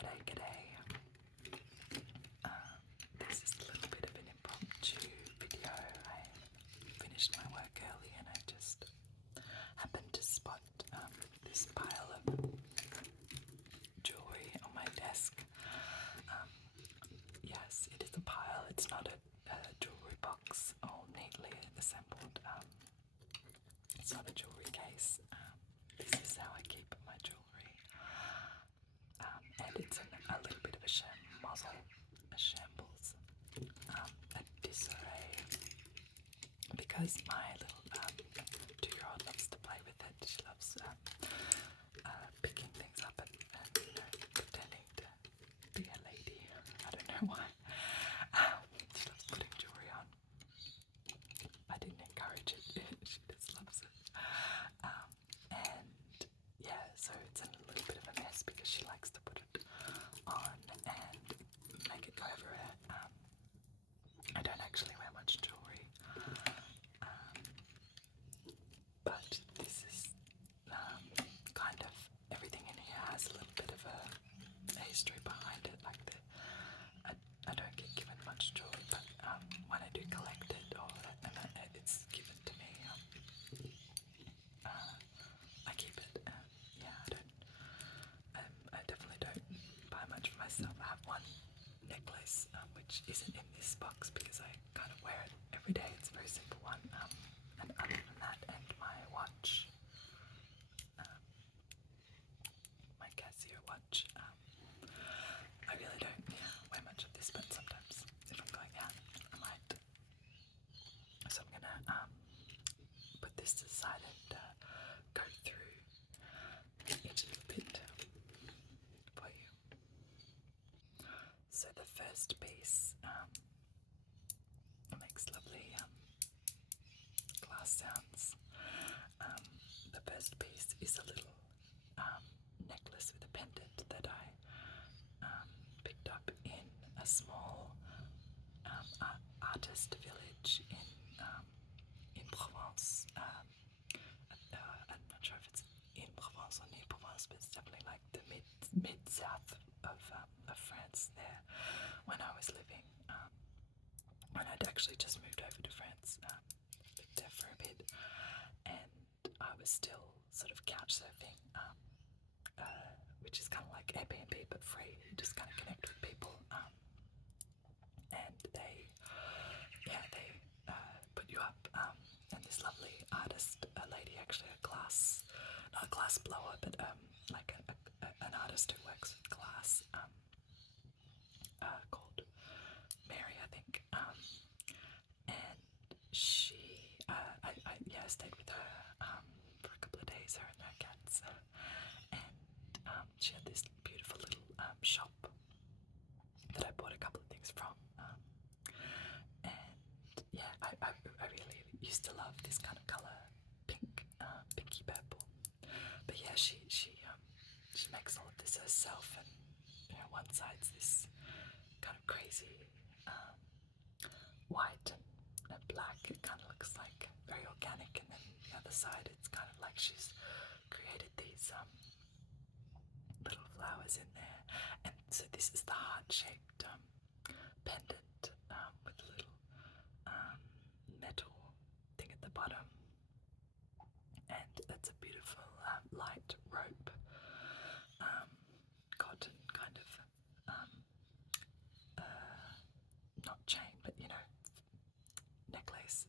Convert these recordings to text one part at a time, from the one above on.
G'day. This is a little bit of an impromptu video. I finished my work early and I just happened to spot this pile of jewellery on my desk. Yes, it is a pile. It's not a jewellery box all neatly assembled. It's not a jewellery case. This is how I keep my jewellery. And it's in a little bit of a shambles, a disarray, because my little 2-year-old loves to play with it. She loves picking things up and pretending to be a lady. I don't know why. She loves putting jewellery on. I didn't encourage it. She just loves it. And yeah, so it's in a little bit of a mess because she likes to put it on and make it go everywhere. I don't actually wear much jewellery, but this is kind of, everything in here has a little bit of a history behind it. Like I don't get given much jewellery, but when I do collect it, it's given to me, I keep it. Yeah, I definitely don't buy much for myself. I have one necklace which isn't in this box because I kind of wear it every day. It's a very simple one. And other than that, and my watch, my Casio watch. I really don't wear much of this, but sometimes if I'm going out, I might. So I'm gonna put this to the side and go through each little bit for you. So the first piece makes lovely glass sounds. The first piece is a little necklace with a pendant that I picked up in a small artist village in Provence. I'm not sure if it's in Provence or near Provence, but it's definitely like the mid-south of France there. When I was living, when I'd actually just moved over to France, lived there for a bit, and I was still sort of couch surfing, which is kind of like Airbnb but free. You just kind of connect with people, and they put you up. And this lovely artist, a lady, actually not a glass blower, but like an artist who works with glass, called Mary, I think. And she, I stayed with her for a couple of days, her and her cats, and she had this beautiful little shop that I bought a couple of things from, and yeah, I really used to love this kind of colour, pinky purple. But yeah, she makes all of this herself, and one side's this kind of crazy white and black. It kind of looks like very organic, and then the other side, it's kind of like she's created these little flowers in there. And so this is the heart-shaped pendant with a little metal thing at the bottom, and that's a beautiful light rope, cotton kind of not chain, but necklace,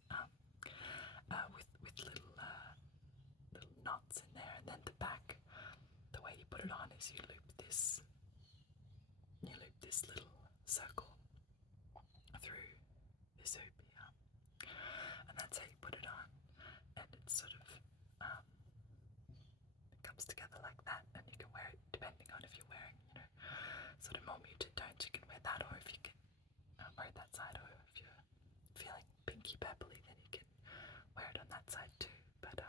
with little knots in there. And then the back, the way you put it on is you loop this little circle through this hoop here, and that's how you put it on. And it's sort of it comes together like that, and you can wear it depending on if you're wearing sort of more muted tones. You can wear that, or if you can wear it that side, or if you're feeling pinky purpley, then you can wear it on that side too. But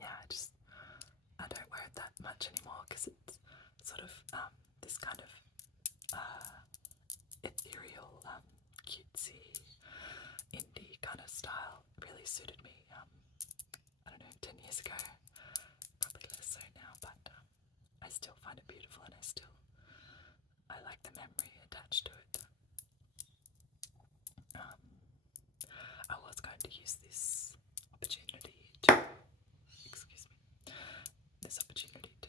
yeah, I don't wear it that much anymore still find it beautiful, and I like the memory attached to it. I was going to use this opportunity to, excuse me, this opportunity to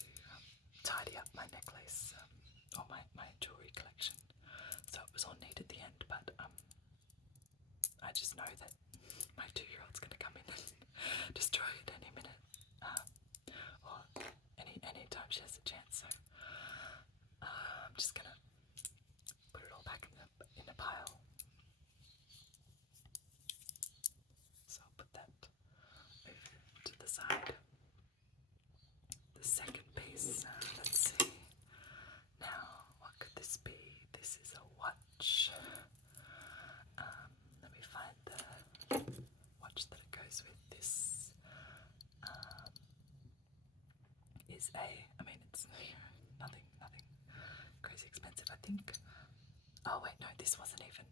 tidy up my necklace or my jewellery collection, so it was all neat at the end, but I just know that my 2-year-old's going to come in and destroy it any minute, or any time she has a chance, so I'm just going to put it all back in the pile. So I'll put that over to the side. The second piece, let's see. Now, what could this be? This is a watch. Let me find the watch that it goes with. This is I mean, it's nothing crazy expensive, I think. Oh wait, no, this wasn't even.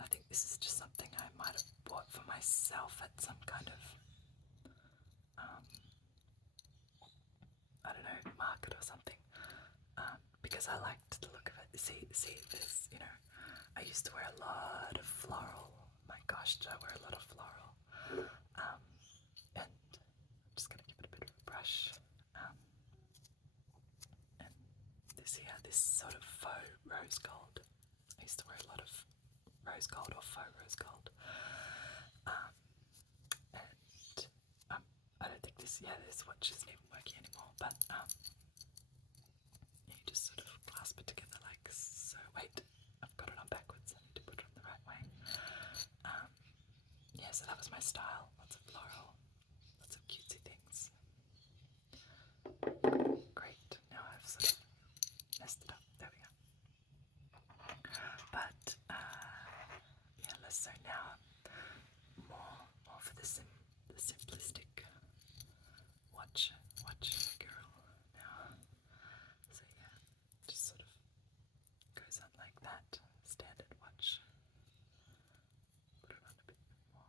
I think this is just something I might have bought for myself at some kind of I don't know, market or something, because I liked the look of it. See, there's, I used to wear a lot of floral. My gosh, did I wear a lot of floral? And I'm just gonna give it a bit of a brush. And this here, this sort of faux rose gold. I used to wear a lot of rose gold or faux rose gold. And I don't think this watch isn't even working anymore, but you just sort of clasp it together like so. Wait, I've got it on backwards. I need to put it on the right way. Yeah, so that was my style. Lots of floral, lots of cutesy things. Great. Now I've sort of messed it up. There we go. But yeah, less so now. More for the simplistic watch girl now. So yeah, just sort of goes on like that. Standard watch. Put it on a bit more.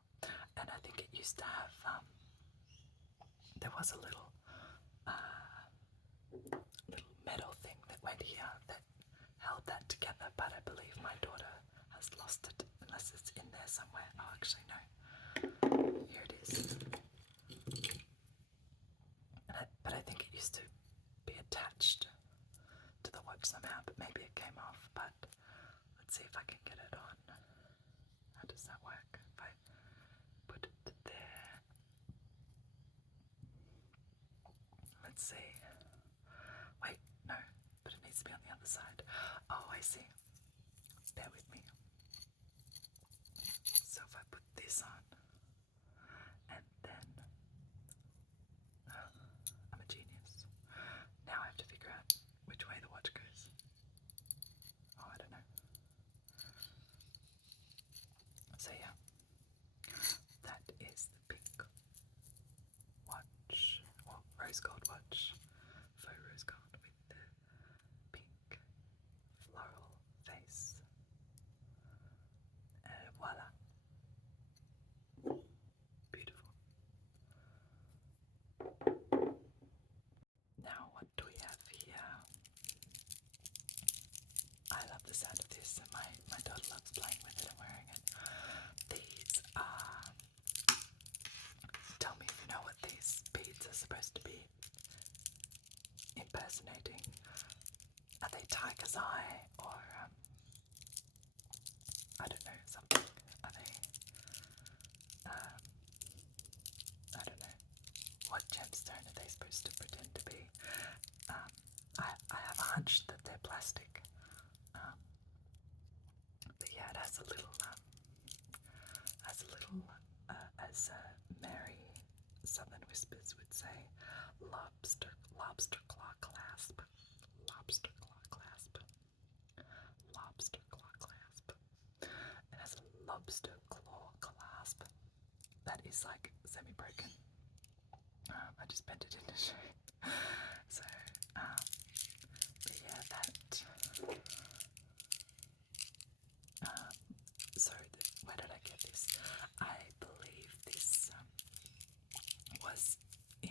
And I think it used to have there was a little metal thing that went here that held that together, but I believe my daughter has lost it, unless it's in there somewhere. Oh, actually no, here it is. But I think it used to be attached to the watch somehow, but maybe it came off. But let's see if I can get it on. How does that work? If I put it there, let's see. Wait, no, but it needs to be on the other side. Oh, I see. Bear with me. So if I put this on, and then I'm a genius. Now I have to figure out which way the watch goes. Oh, I don't know. So yeah, that is the pink watch, or rose gold watch, faux rose gold with the pink floral face. Voila. Beautiful. Now what do we have here? I love the sound of this, and my daughter loves playing with it and wearing it. These are, tell me if you know what these beads are supposed to be impersonating. Are they tiger's eye, or I don't know, something? Are they I don't know, what gemstone are they supposed to pretend to be? I have a hunch that they're plastic, but yeah, it has a little as Mary Southern Whispers would say, lobster claw clasp, lobster claw clasp, lobster claw clasp. It has a lobster claw clasp that is like semi-broken. I just bent it into shape. So, but yeah, that. Where did I get this? I believe this was in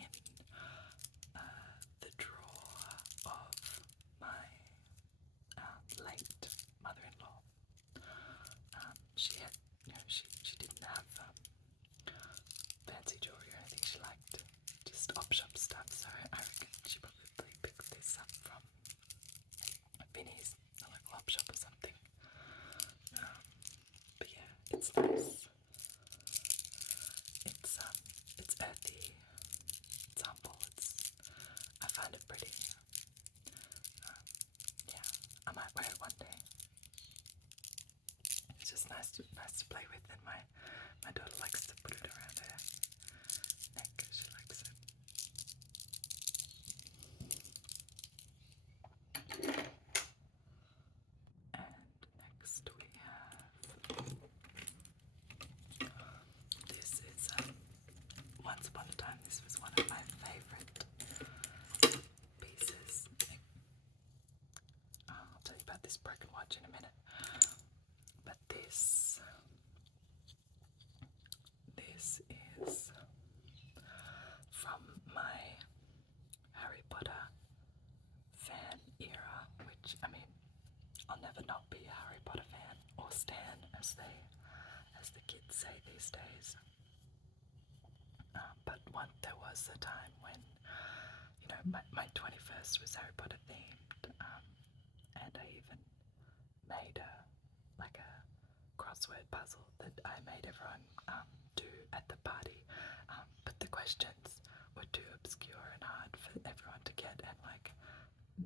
the drawer It's nice. It's earthy. It's humble. I find it pretty. Yeah, I might wear it one day. It's just nice to play with, and my daughter likes to put it around her neck. She likes it. And next we have this is once upon a time this was one of my favourite pieces. I'll tell you about this broken watch in a minute. But this is from my Harry Potter fan era, which, I mean, I'll never not be a Harry Potter fan, or stan as the kids say these days. But there was a time when, you know, my 21st was Harry Potter themed, and I even made a crossword puzzle that I made everyone do at the party, but the questions were too obscure and hard for everyone to get, and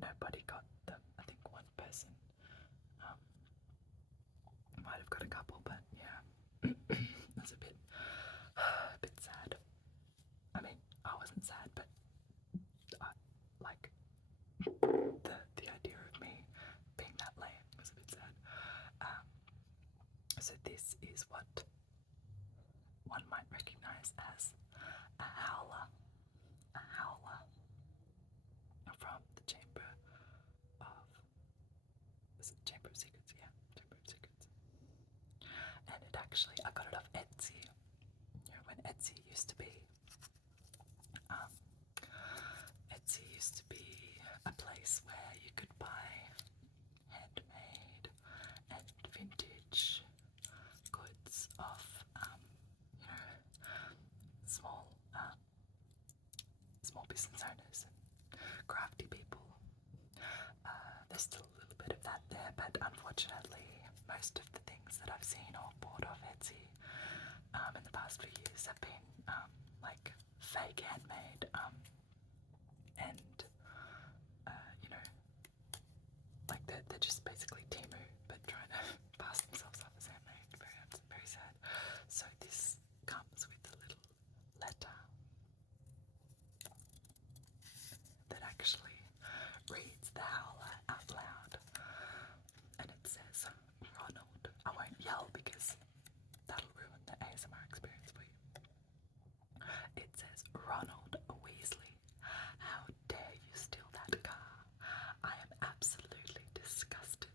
nobody got them. I think one person might have got a couple, but yeah, it was a bit sad. I mean, I wasn't sad, but the idea of me being that lame was a bit sad. So this is what one might recognise as a howler from the Chamber of, was it Chamber of Secrets? Yeah, Chamber of Secrets. And it actually, I got it off Etsy. You know, when Etsy used to be a place where you could buy handmade and vintage goods of, you know, small business owners and crafty people. There's still a little bit of that there, but unfortunately, most of the things that I've seen or bought off Etsy in the past few years have been fake handmade, and you know, they're just basically Temu, but trying to pass themselves off as handmade. Very sad. So this comes with a little letter that actually reads the howler out loud, and it says, Ronald. I won't yell because that'll ruin the ASMR experience for you. It says, Ronald Weasley, how dare you steal that car? I am absolutely disgusted.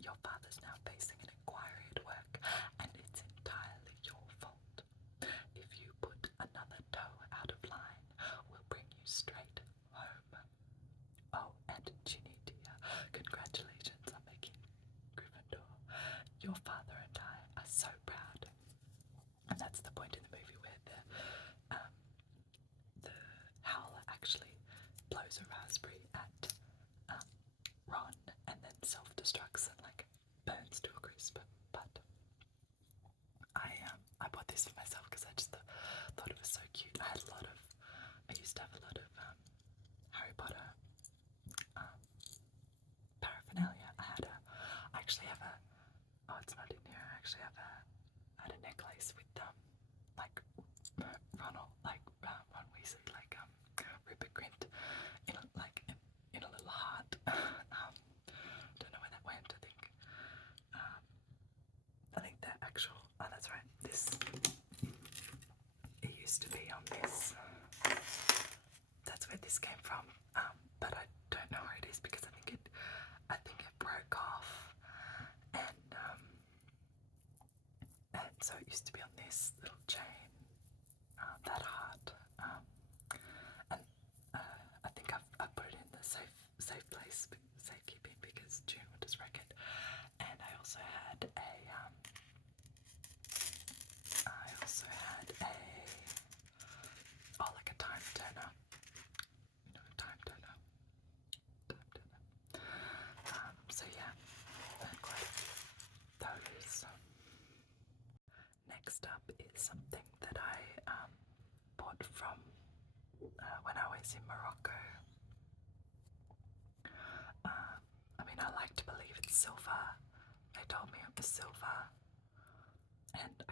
Your father's now facing an inquiry at work, and it's entirely your fault. If you put another toe out of line, we'll bring you straight home. Oh, and Ginny dear, congratulations on making Gryffindor. Your father and I are so proud. And that's the point in the movie where the howler actually blows a raspberry at Ron and then self-destructs and burns to a crisp. But I bought this for myself because I just thought it was so cute. I used to have a lot of Harry Potter paraphernalia. I actually have oh, it's not in here. I actually had a necklace with Ronald, Ron Weasley, Rupert Grint in a little heart. Don't know where that went. I think the actual. Oh, that's right. It used to be on this. That's where this came from. But I don't know where it is because I think it broke off, and so it used to be on this little chain, that heart, and I think I've put it in the safe place, safekeeping, because June would just wreck it. And I also had a time turner, a time something that I bought from when I was in Morocco. I mean, I like to believe it's silver. They told me it was silver, and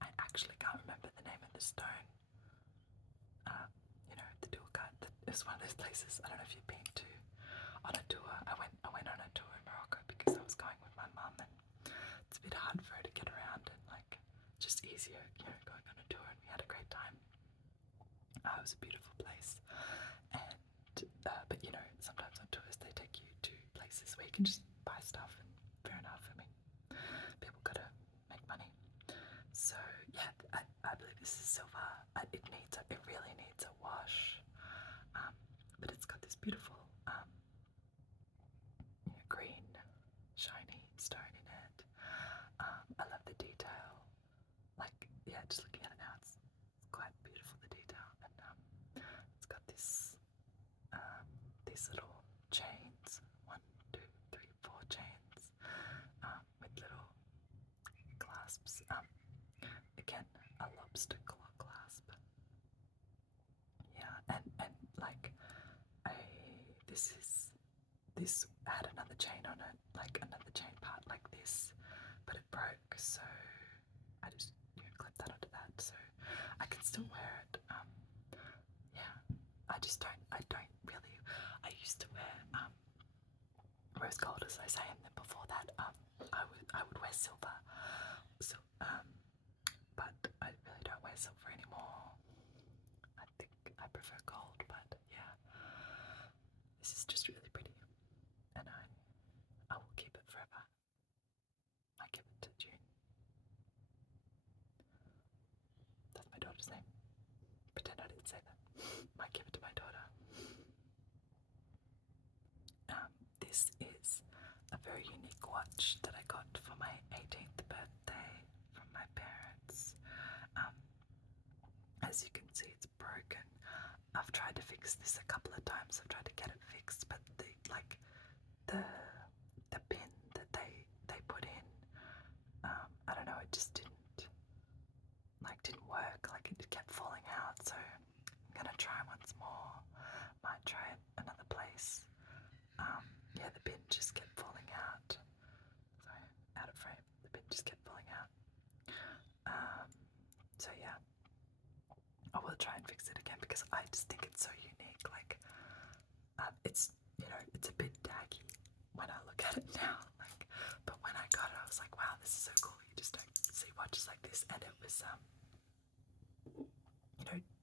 I actually can't remember the name of the stone. You know, the tour guide. It was one of those places. I don't know if you've been to on a tour. I went on a tour in Morocco because I was going with my mum, and it's a bit hard for her to get around, and like just easier, you know, going on a tour. And we had a great time. It was a beautiful place, and but you know, sometimes on tours they take you to places where you can just buy stuff, and fair enough. I mean, people gotta make money. So yeah, I believe this is silver. It really needs a wash, but it's got this beautiful green, shiny stone in it. I love the detail. Like yeah, just looking at it now, it's quite beautiful, the detail, and it's got these little chains, 1, 2, 3, 4 chains, with little clasps. Again, a lobster claw clasp. Yeah, and like this had another chain on it, like another chain part like this, but it broke, so I just clipped that onto that, so I can still wear it. Yeah, I don't really. I used to wear rose gold, as I say, and then before that, I would wear silver. So but I really don't wear silver anymore. I think I prefer gold, but yeah, this is just really pretty, and I will keep it forever. I give it to June. That's my daughter's name. Pretend I didn't say that. I give it to my daughter. This is a very unique watch that I got for my 18th birthday from my parents. As you can see, it's broken. I've tried to fix this a couple of times. I've tried to get it fixed, but the pin that they put in, I don't know, it just didn't work. Like it kept falling out. So I'm gonna try once more. Might try it another place. Yeah, the pin just kept falling out. Sorry, out of frame. The pin just kept falling out. So yeah, I will try and fix it again because I just think it's so unique. Like, it's it's a bit daggy when I look at it now. Like, but when I got it, I was like, wow, this is so cool. You just don't see watches like this, and it was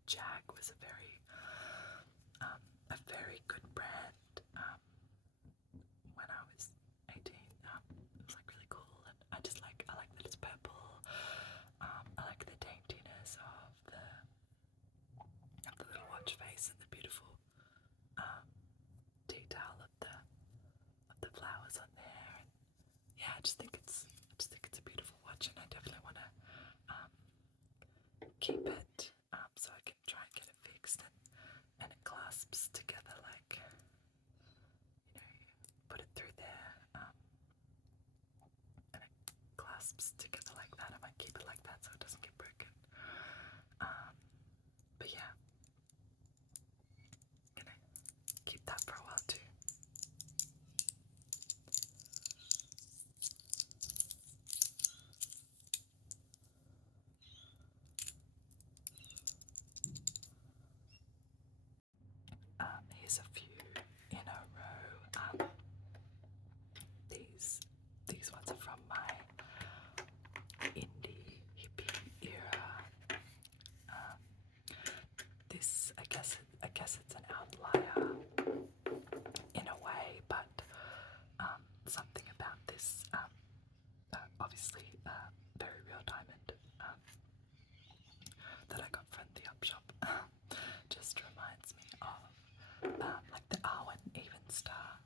Jag was a very good brand. When I was 18, it was like really cool, and I like that it's purple. I like the daintiness of the little watch face and the beautiful detail of the flowers on there. And yeah, I just think it's a beautiful watch, and I definitely want to keep it, so I can try and get it fixed, and it clasps together like, put it through there, and it clasps together like that. I might keep it like that so it doesn't get broken. But yeah, I'm gonna keep that for a while too. Here's a few in a row. These ones are from my indie hippie era. This, I guess it's an outlier in a way, but something about this, obviously, very real diamond, that I got from the op shop, just reminds me of like the Arwen Even Star.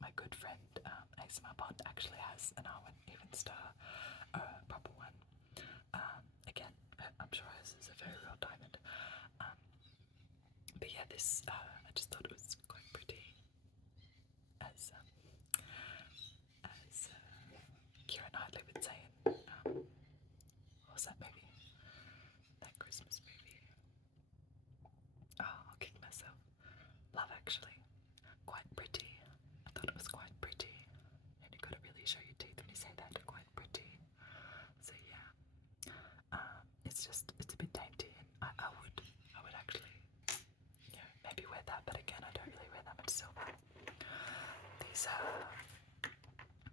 My good friend ASMR Bond actually has an Arwen Even Star, a proper one. Again, I'm sure hers is a very real diamond. But yeah, this I just thought it was quite pretty, as Keira Knightley would say in what was that Love actually. Quite pretty. I thought it was quite pretty. And you've got to really show your teeth when you say that. Quite pretty. So yeah. It's a bit dainty, and I would actually, maybe wear that, but again, I don't really wear that much silver. These are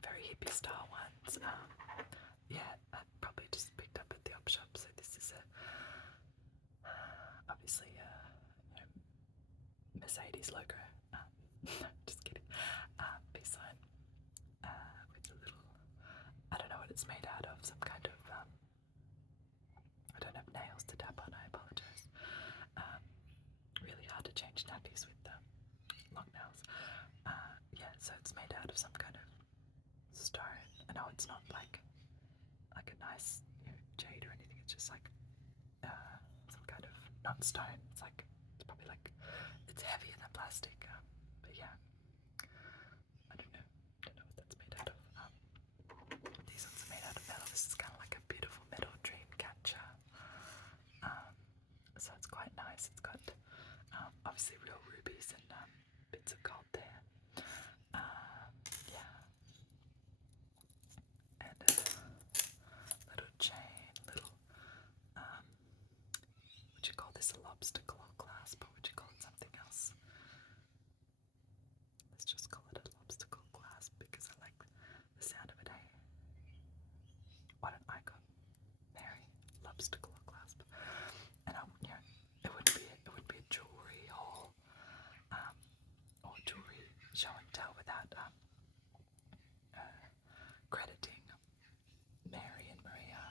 very hippie style ones. Yeah, I probably just picked up at the op shop. So this is obviously a Mercedes logo. Just kidding. Peace sign with a little. I don't know what it's made out of. Some kind of. I don't have nails to tap on. I apologize. Really hard to change nappies with long nails. Yeah, so it's made out of some kind of stone. I know it's not like a nice jade or anything. It's just like some kind of not stone. It's probably like it's heavier than plastic. But yeah, I don't know. Don't know what that's made out of. These ones are made out of metal. This is kind of like a beautiful metal dream catcher. So it's quite nice. It's got obviously real rubies and bits of gold there. Yeah. And a little chain, little would you call this a lobster claw clasp, or would you call it something else? Let's just call it a lobster claw clasp because I like the sound of it, eh? Why don't I go Mary lobster claw clasp? And it would be a jewellery haul, or jewellery show and tell without crediting Mary and Maria,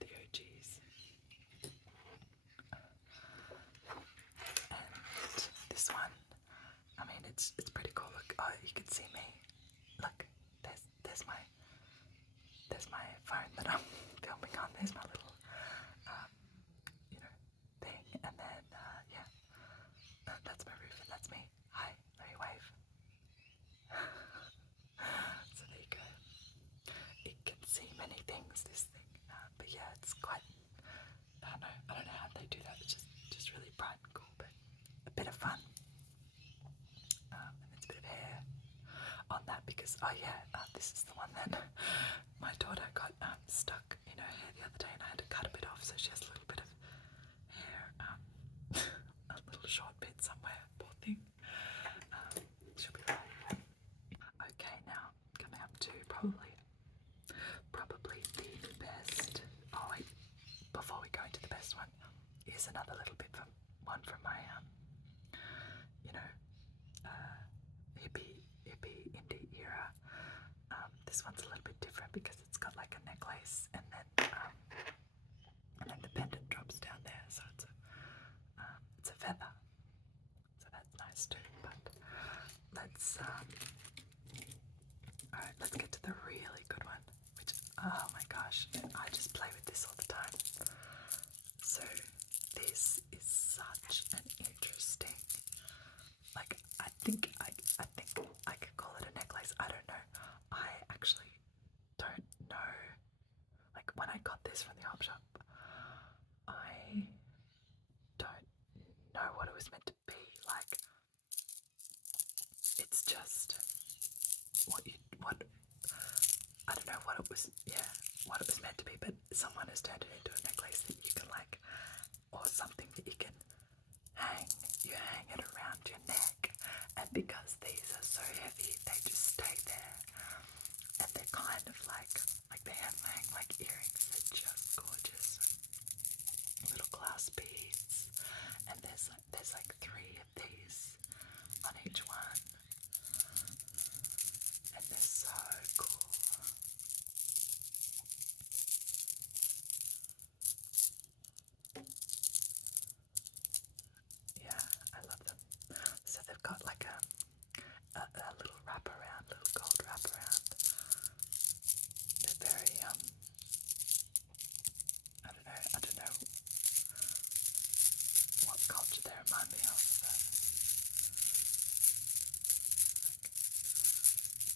the OGs. And this one, I mean, it's pretty cool. Look, oh, you can see me. Look, there's my phone that I'm filming on. There's my little thing, and then yeah, that's my roof, and that's me. Hi, let me wave. So there you go. It can see many things, this thing, but yeah, it's quite. I don't know how they do that. It's just really bright and cool, but a bit of fun. And there's a bit of hair on that because this is the one that my daughter got stuck in her hair the other day, and I had to cut a bit off, so she has a little bit of hair, a little short bit somewhere. Poor thing. She'll be right. Okay, now coming up to probably the best. Oh wait, before we go into the best one, here's another little bit from my hippie indie era. This one's a little bit different because it's got like a necklace, and then the pendant drops down there, so it's a feather. So that's nice too. But let's alright, let's get to the really good one, which, oh my gosh, I just play with this all the time. So this is such an interesting, like, I think I could call it a necklace. I don't know. I actually don't know. Like, when I got this from the op shop, I don't know what it was meant to be. Like, it's just what I don't know what it was. Yeah, what it was meant to be. But someone has turned it into a necklace that you can, like, or something that you can hang. You hang it around your neck, and because these are so heavy, they just stay there, and they're kind of like they hang like earrings. They're just gorgeous. Little glass beads, and there's like 3 of these on each one, and they're so cool. Yeah, I love them. So they've got like a little wraparound, little gold wraparound. They're very I don't know what culture they remind me of, but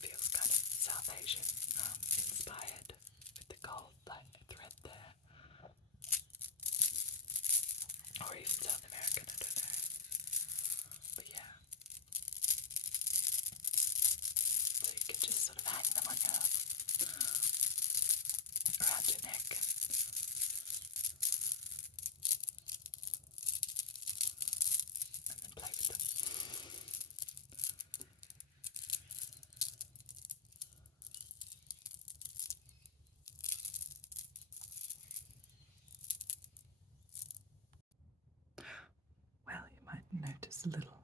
feels kind of South Asian inspired with the gold like thread there, or even South American. I don't just a little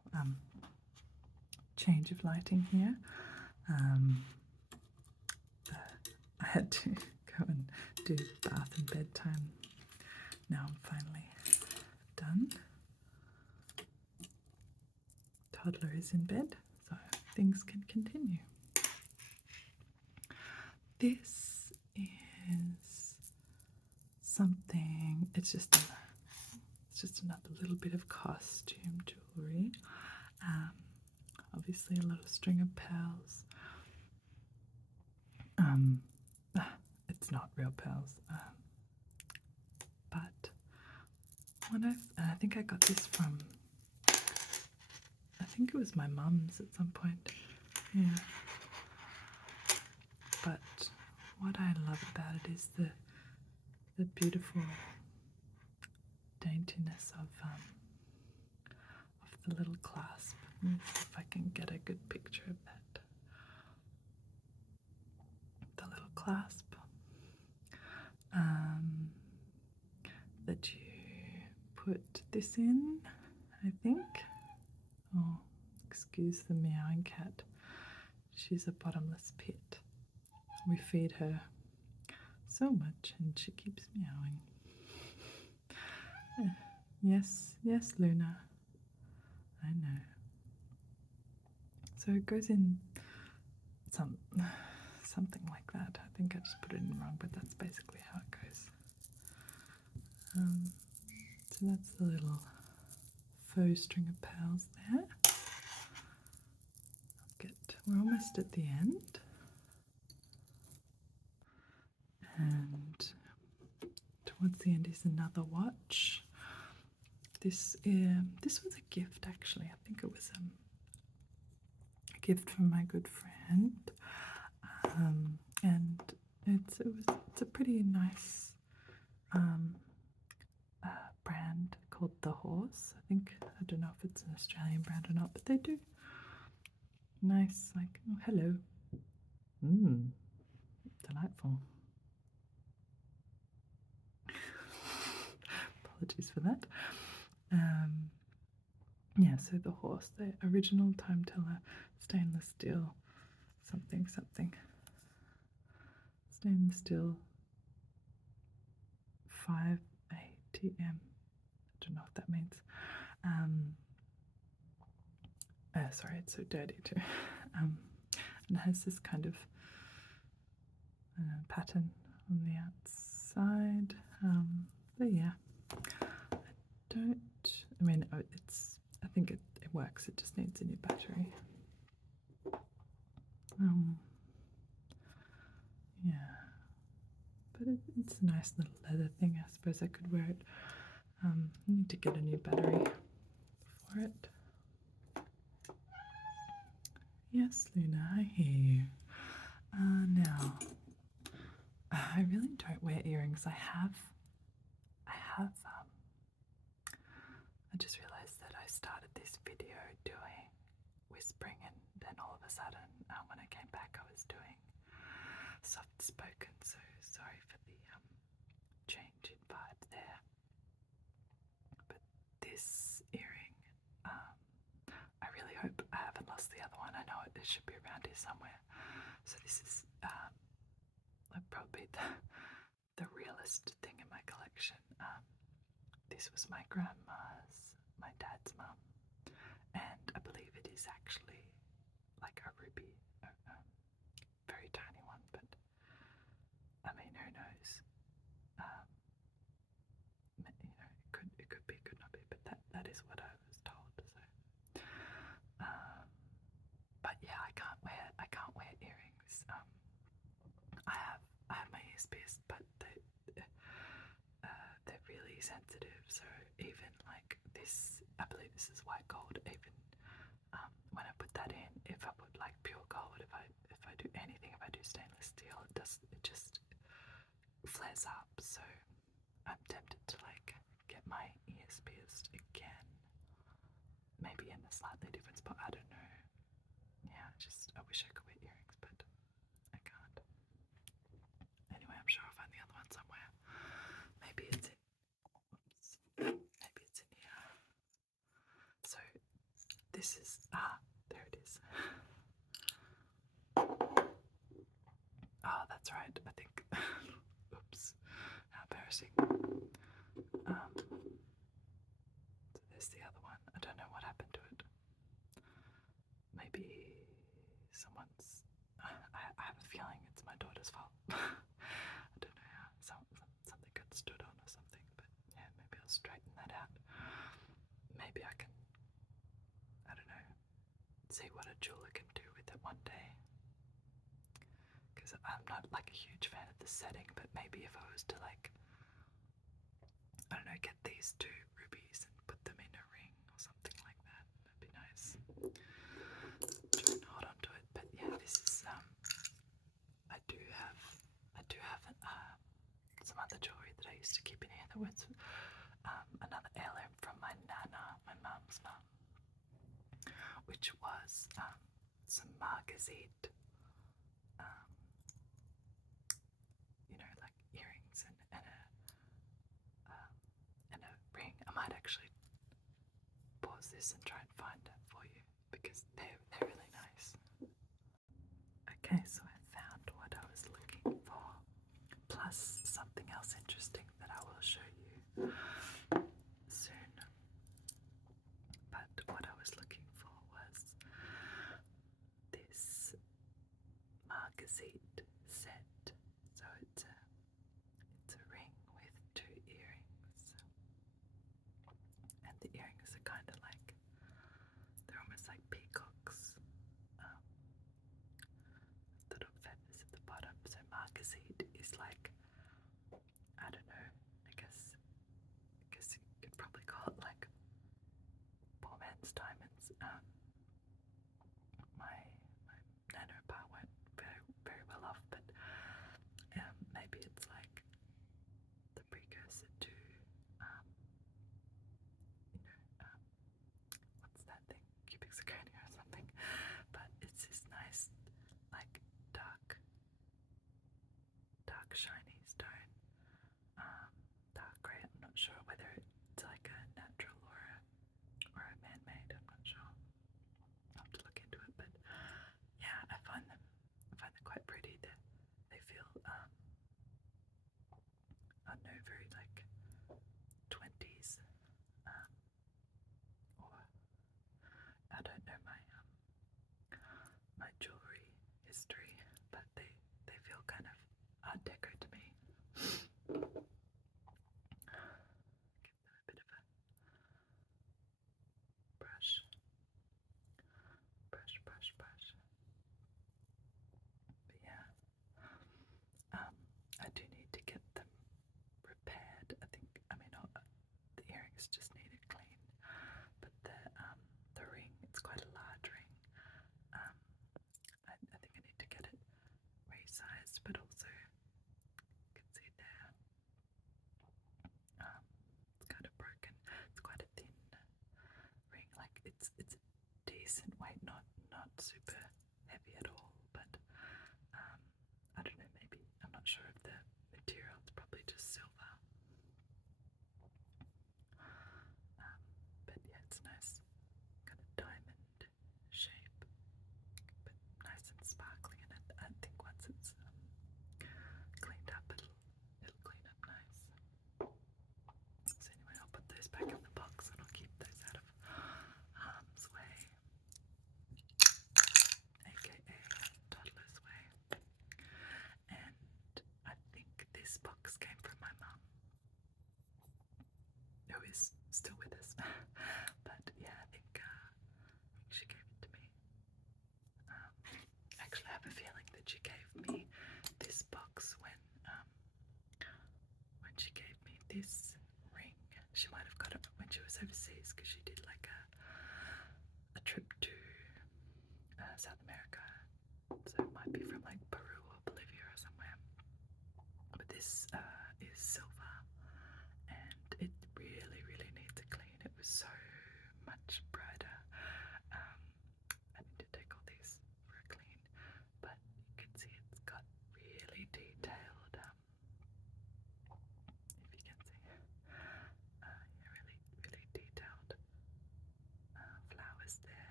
change of lighting here. I had to go and do bath and bedtime. Now I'm finally done. Toddler is in bed, so things can continue. This is something, it's just another little bit of costume jewellery. Obviously a little string of pearls. It's not real pearls, but I think I got this from, I think it was my mum's at some point. Yeah. But what I love about it is the beautiful daintiness of the little clasp. Let me see if I can get a good picture of that. The little clasp that you put this in, I think. Oh, excuse the meowing cat. She's a bottomless pit. We feed her so much and she keeps meowing. Yes, yes, Luna. I know. So it goes in something like that. I think I just put it in wrong, but that's basically how it goes. So that's the little faux string of pearls there. We're almost at the end. And towards the end is another watch. This was a gift, actually. I think it was a gift from my good friend, and it's a pretty nice brand called The Horse. I don't know if it's an Australian brand or not, but they do nice, like, oh, hello. Delightful. Apologies for that. Yeah, so The Horse, the original time teller, stainless steel, something. Stainless steel 5 ATM. I don't know what that means. Sorry, it's so dirty too. And it has this kind of pattern on the outside. But yeah, I think it works. It just needs a new battery. Yeah, but it's a nice little leather thing. I suppose I could wear it. I need to get a new battery for it. Yes, Luna, I hear you. Now, I really don't wear earrings. I just realized that I started this video doing whispering, and then all of a sudden, when I came back, I was doing soft spoken. So sorry for the change in vibe there. But this earring, I really hope I haven't lost the other one. I know it should be around here somewhere. So this is probably the realest thing in my collection. This was my grandma's, my dad's mum, and I believe it is actually like a ruby, very tiny one, but I mean, who knows? It could be, could not be, but that is what I was told. So, but yeah, I can't wear earrings. I have my ears pierced, but they're really sensitive. So even like this, I believe this is white gold. Even when I put that in, if I put like pure gold, if I do anything, if I do stainless steel, it just flares up. So I'm tempted to like get my ears pierced again, maybe in a slightly different spot. I don't know. Yeah, I wish I could wear earrings, but I can't. Anyway, I'm sure I'll find the other one somewhere. Maybe it's in here. So this is, there it is. Oh, that's right, I think. Oops, how embarrassing. So there's the other one. I don't know what happened to it. Maybe someone's. I have a feeling it's my daughter's fault. I don't know how. Something got stood on or something, but yeah, maybe I'll straighten that out. Maybe I can, I don't know, see what a jeweler can do with it one day. Because I'm not like a huge fan of the setting, but maybe if I was to like, I don't know, get these two rubies and put them in a ring or something like that, that'd be nice. Try and hold on to it, but yeah, this is I do have some other jewellery that I used to keep in here that was another heirloom from my nana, my mum's mum, which was some margazite, you know, like earrings and a ring. I might actually pause this and try and find it for you because they're really nice. Okay, so I found what I was looking for, plus something else interesting that I will show you soon. But what I was looking for was this margazite set. So it's a ring with two earrings, and the earrings are kind of like, they're almost like peacocks. Little feathers at the bottom. So margazite is like, I don't know, I guess you could probably call it like poor man's diamonds. My nano pa went very well off, but maybe it's like the precursor to what's that thing? Cubic zirconia or something. But it's this nice, like dark shiny stone. Dark grey. I'm not sure whether it's like a natural or a man-made. I'm not sure. I'll have to look into it. But yeah, I find them quite pretty. They feel I don't know, very like 20s, or I don't know my jewellery history, but they feel kind of Art Deco to me. Give them a bit of a brush. But yeah, I do need to get them repaired. The earrings just needed clean, but the ring, it's quite a large ring. I think I need to get it resized, but also you can see there, it's kind of broken. It's quite a thin ring, like it's a decent weight, not super heavy at all, but I don't know, maybe, I'm not sure of the material, it's probably just silver. But yeah, it's nice, kind of diamond shape, but nice and sparkly, and I think once it's cleaned up, it'll clean up nice. So anyway, I'll put those back in the box and I'll keep those out of harm's way.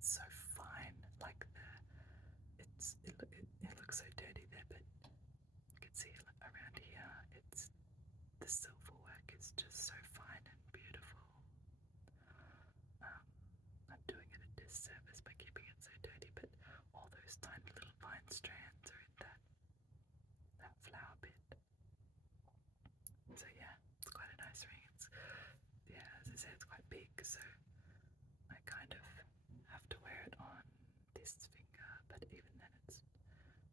so fine. Like it looks so dirty there, but you can see around here. It's the silver work is just so fine and beautiful. I'm doing it a disservice by keeping it so dirty, but all those tiny little fine strands are in that flower bit. So yeah, it's quite a nice ring. Yeah, as I said, it's quite big, so I kind of have to wear it on this finger, but even then it's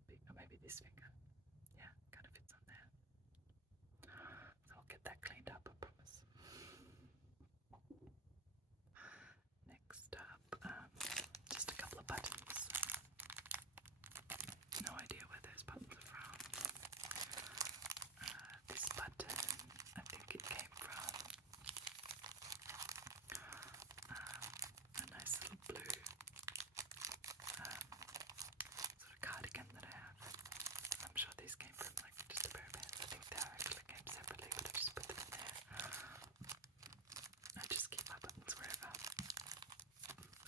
big, or maybe this finger. Yeah, kind of fits on there. So I'll get that cleaned up, I promise. Next up, just a couple of buttons. No idea where those buttons are from. This button, I think it came from a nice little blue sort of cardigan that I have. I'm sure these came from like just a pair of pants. I think they actually came separately, but I just put them in there. I just keep my buttons wherever.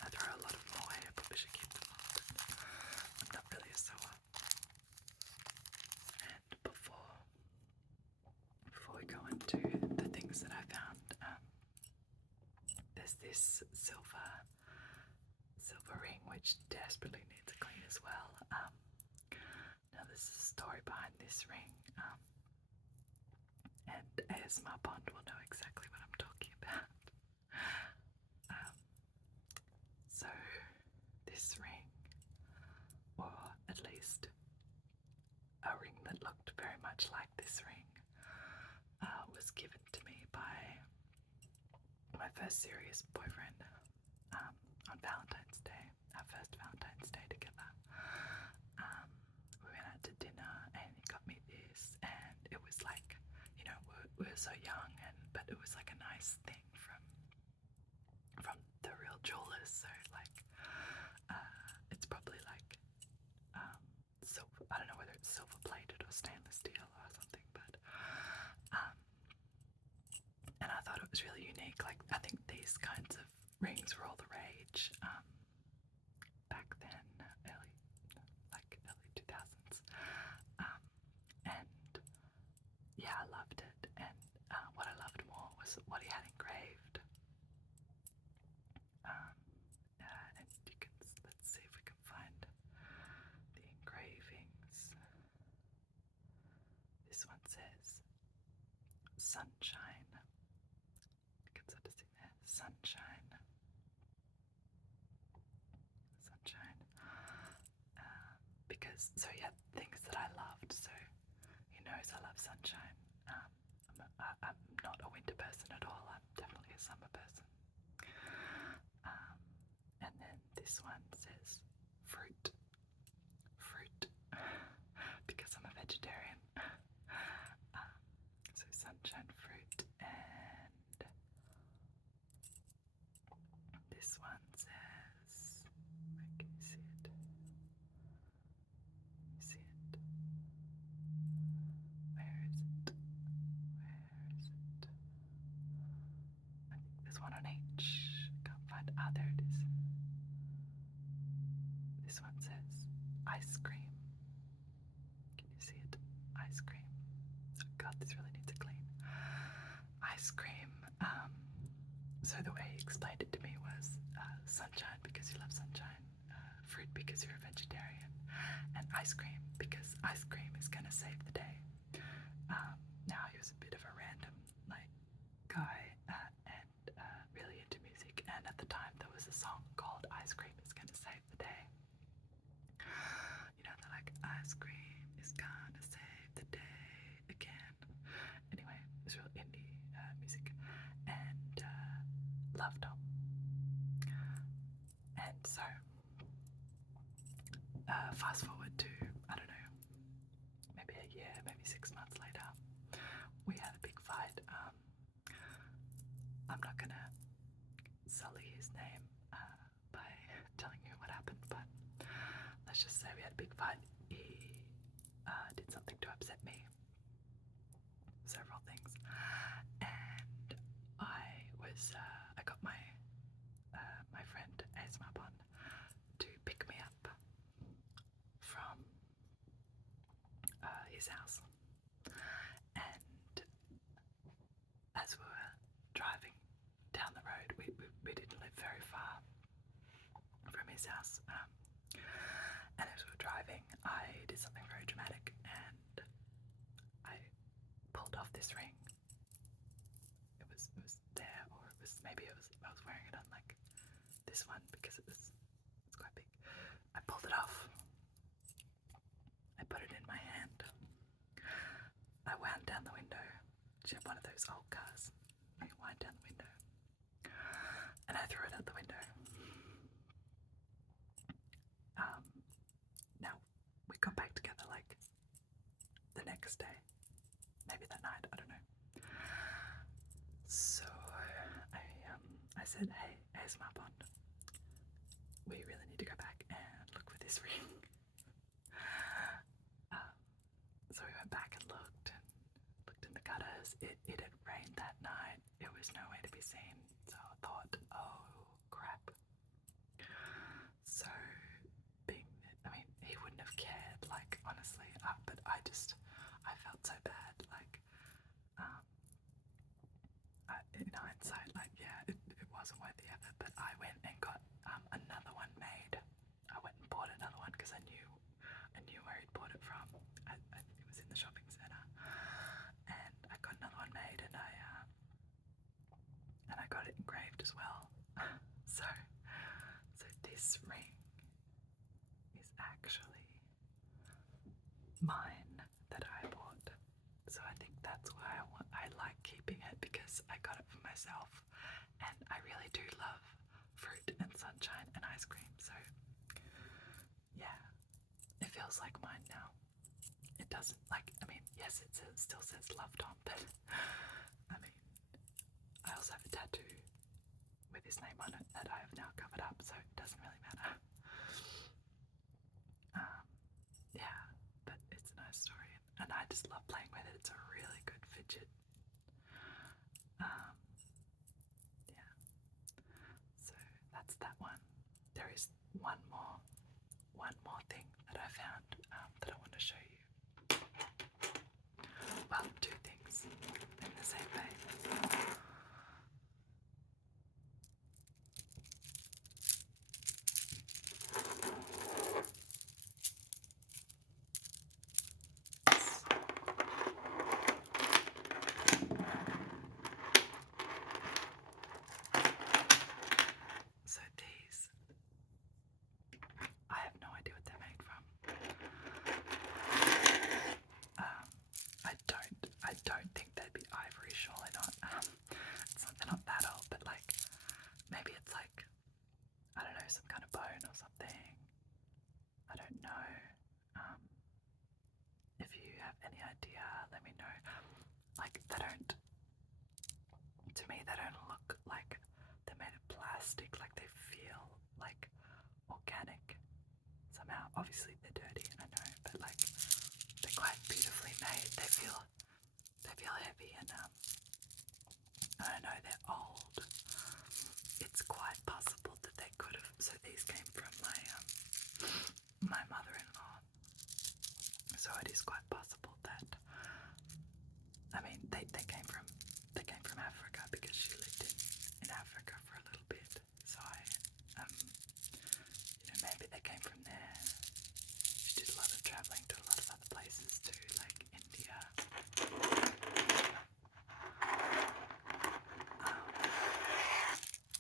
I throw a lot of them away. I probably should keep them all, but I'm not really a sewer. And before we go into the things that I found, there's this silver ring which desperately needs a clean as well. Now there's a story behind this ring, and ASMR Bond will know exactly what I'm talking about. So this ring, or at least a ring that looked very much like this ring, was given to me by my first serious boyfriend on Valentine's Day, our first Valentine's Day together. We went out to dinner and he got me this, and it was like, you know, we were so young, but it was like a nice thing from the real jewelers. So like, it's probably like silver. I don't know whether it's silver plated or stainless steel or something, but and I thought it was really unique. Like, I think these kinds of rings were all the rage back then, early 2000s. And yeah, I loved it. And what I loved more was what he had engraved. And you can, let's see if we can find the engravings. This one says sunshine. You can sort of see there, sunshine. Sunshine. Because, so he had things that I loved, so he knows I love sunshine. I'm not a winter person at all, I'm definitely a summer person. And then this one says fruit. Fruit. Because I'm a vegetarian. So sunshine, fruit, and this one says, where can you see it? You see it? Where is it? Where is it? I think there's one on H. Can't find it. Ah, there it is. This one says ice cream. Can you see it? Ice cream. Oh God, this really needs a clean. Ice cream. So the way he explained it to me was sunshine because you love sunshine, fruit because you're a vegetarian, and ice cream because ice cream is gonna save the day. Now he was a bit of a random guy and really into music, and at the time there was a song called "Ice Cream is Gonna Save the Day." You know, they're like, "Ice cream is gonna save the day again." Anyway, it was real indie music, and loved them. And so, fast forward to, I don't know, maybe a year, maybe 6 months later, we had a big fight. I'm not gonna sully his name by telling you what happened, but let's just say we had a big fight. He did something to upset me, several things, and I got my friend ASMR Bond his house. And as we were driving, I did something very dramatic, and I pulled off this ring. It was there, or maybe I was wearing it on like this one because it's quite big. I pulled it off. I put it in my hand. I wound down the window. She had one of those old cars. I wind down the window, and I threw it out the window. Now we got back together like the next day, maybe that night. I don't know. So I said, hey, my bond. We really need to go back and look for this ring. So we went back and looked in the gutters. It had rained that night. It was nowhere to be seen. So I thought, oh crap. So he wouldn't have cared, like, honestly, but I felt so bad, like, in hindsight, like, yeah, it wasn't worth the effort, but I went and got another one made. I went and bought another one because I knew where he'd bought it from. It was in the shopping centre, and I got another one made, and I got it engraved as well. So this ring is actually mine that I bought. So I think that's why I like keeping it, because I got it for myself, and I really do love fruit and sunshine and ice cream. So yeah, it feels like mine now. It doesn't, like, yes, it still says Love Tom, but I also have a tattoo with his name on it that I have now covered up, so it doesn't really matter. Yeah, but it's a nice story, and I just love playing with it. It's a really good fidget. Yeah, so that's that one. There is one more thing that I found that I want to show you. Well, two things in the same vein. So these, I have no idea what they're made from. I don't think they'd be ivory, surely not. They're not that old, but like, maybe it's like, I don't know, some kind of bone or something. I don't know. If you have any idea, let me know. Like, to me, they don't look like they're made of plastic. Like, they feel like organic somehow. Obviously, they're dirty, I know, but like, they're quite beautifully made. They feel heavy, and I don't know, they're old. It's quite possible that they could have. So these came from my mother-in-law. So it is quite possible that, they came from Africa, because she lived in Africa for a little bit. So maybe they came from there. She did a lot of traveling to a lot of other places too, like India.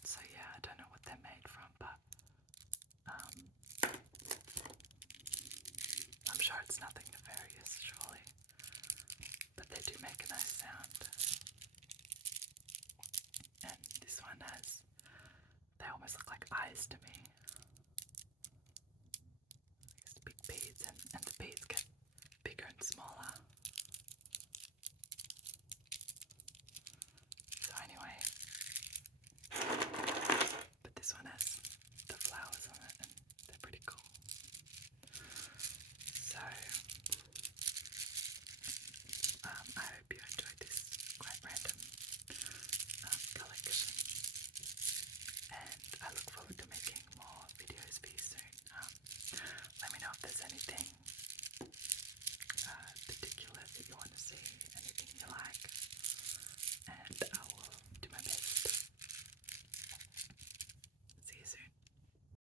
So yeah, I don't know what they're made from, but I'm sure it's nothing nefarious, surely. But they do make a nice sound. And this one they almost look like eyes to me. These big beads, and the beads get bigger and smaller.